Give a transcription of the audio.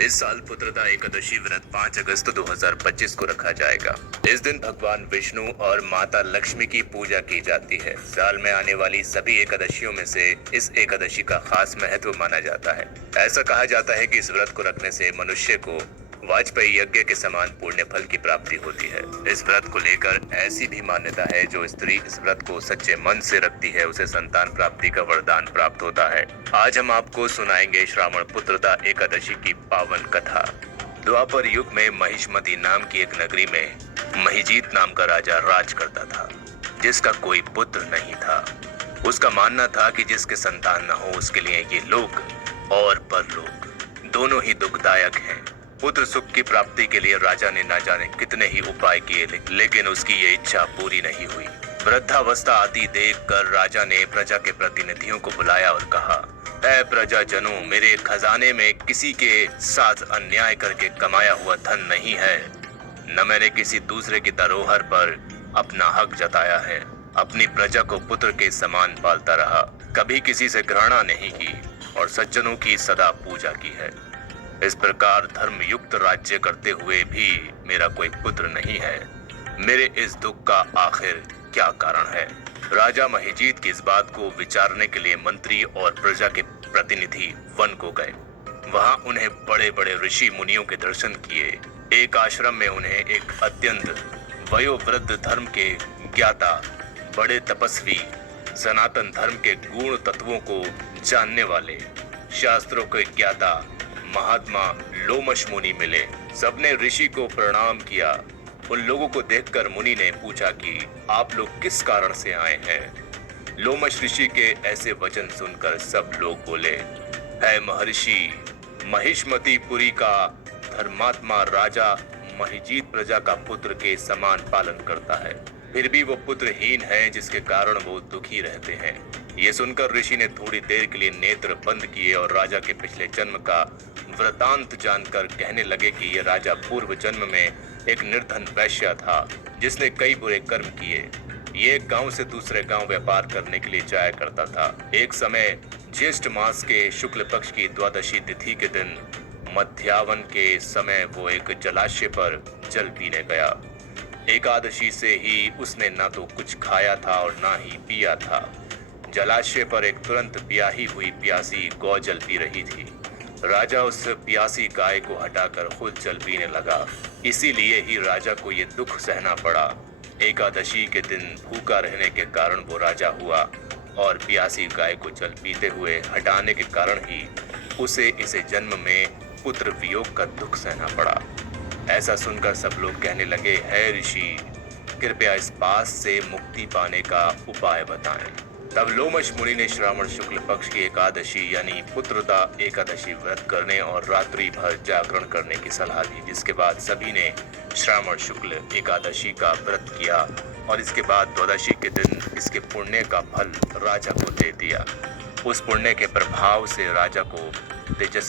इस साल पुत्रदा एकादशी व्रत 5 अगस्त 2025 को रखा जाएगा। इस दिन भगवान विष्णु और माता लक्ष्मी की पूजा की जाती है। साल में आने वाली सभी एकादशियों में से इस एकादशी का खास महत्व माना जाता है। ऐसा कहा जाता है कि इस व्रत को रखने से मनुष्य को वाजपेयी यज्ञ के समान पुण्य फल की प्राप्ति होती है। इस व्रत को लेकर ऐसी भी मान्यता है, जो स्त्री इस व्रत को सच्चे मन से रखती है उसे संतान प्राप्ति का वरदान प्राप्त होता है। आज हम आपको सुनाएंगे श्रावण पुत्रदा एकादशी की पावन कथा। द्वापर युग में महिष्मती नाम की एक नगरी में महिजीत नाम का राजा राज करता था, जिसका कोई पुत्र नहीं था। उसका मानना था कि जिसके संतान न हो उसके लिए ये लोक और परलोक दोनों ही दुखदायक हैं। पुत्र सुख की प्राप्ति के लिए राजा ने न जाने कितने ही उपाय किए, लेकिन उसकी ये इच्छा पूरी नहीं हुई। वृद्धावस्था आती देखकर राजा ने प्रजा के प्रतिनिधियों को बुलाया और कहा, ऐ प्रजाजनों, मेरे खजाने में किसी के साथ अन्याय करके कमाया हुआ धन नहीं है, न मैंने किसी दूसरे की धरोहर पर अपना हक जताया है। अपनी प्रजा को पुत्र के समान पालता रहा, कभी किसी से घृणा नहीं की और सज्जनों की सदा पूजा की है। इस प्रकार धर्म युक्त राज्य करते हुए भी मेरा कोई पुत्र नहीं है। मेरे इस दुख का आखिर क्या कारण है? राजा महिजीत की इस बात को विचारने के लिए मंत्री और प्रजा के प्रतिनिधि वन को गए। वहां उन्हें बड़े बड़े ऋषि मुनियों के दर्शन किए। एक आश्रम में उन्हें एक अत्यंत वयोवृद्ध धर्म के ज्ञाता, बड़े तपस्वी, सनातन धर्म के गुण तत्वों को जानने वाले, शास्त्रों के ज्ञाता महात्मा लोमश मुनि मिले। सबने ऋषि को प्रणाम किया। उन लोगों को देखकर मुनि ने पूछा कि आप लोग किस कारण से आए हैं? लोमश ऋषि के ऐसे वचन सुनकर सब लोग बोले, है महर्षि, महिष्मतीपुरी का धर्मात्मा राजा महिजीत प्रजा का पुत्र के समान पालन करता है, फिर भी वो पुत्रहीन है, जिसके कारण वो दुखी रहते हैं। ये सुनकर ऋषि ने थोड़ी देर के लिए नेत्र बंद किए और राजा के पिछले जन्म का वृतांत जानकर कहने लगे कि ये राजा पूर्व जन्म में एक निर्धन वैश्य था, जिसने कई बुरे कर्म किए। ये एक गांव से दूसरे गांव व्यापार करने के लिए जाया करता था। एक समय ज्येष्ठ मास के शुक्ल पक्ष की द्वादशी तिथि के दिन मध्यावन के समय वो एक जलाशय पर जल पीने गया। एकादशी से ही उसने ना तो कुछ खाया था और ना ही पिया था। जलाशय पर एक तुरंत ब्याही हुई प्यासी गौ जल पी रही थी। राजा उस प्यासी गाय को हटाकर खुद जल पीने लगा। इसीलिए ही राजा को ये दुख सहना पड़ा। एकादशी के दिन भूखा रहने के कारण वो राजा हुआ और प्यासी गाय को जल पीते हुए हटाने के कारण ही उसे इसे जन्म में पुत्र वियोग का दुख सहना पड़ा। ऐसा सुनकर सब लोग कहने लगे, है ऋषि, कृपया इस बात से मुक्ति पाने का उपाय बताएं। तब लोमश मुनि ने श्रावण शुक्ल पक्ष की एकादशी यानी पुत्रदा एकादशी व्रत करने और रात्रि भर जागरण करने की सलाह दी, जिसके बाद सभी ने श्रावण शुक्ल एकादशी का व्रत किया और इसके बाद द्वादशी के दिन इसके पुण्य का फल राजा को दे दिया। उस पुण्य के प्रभाव से राजा को तेजस्वी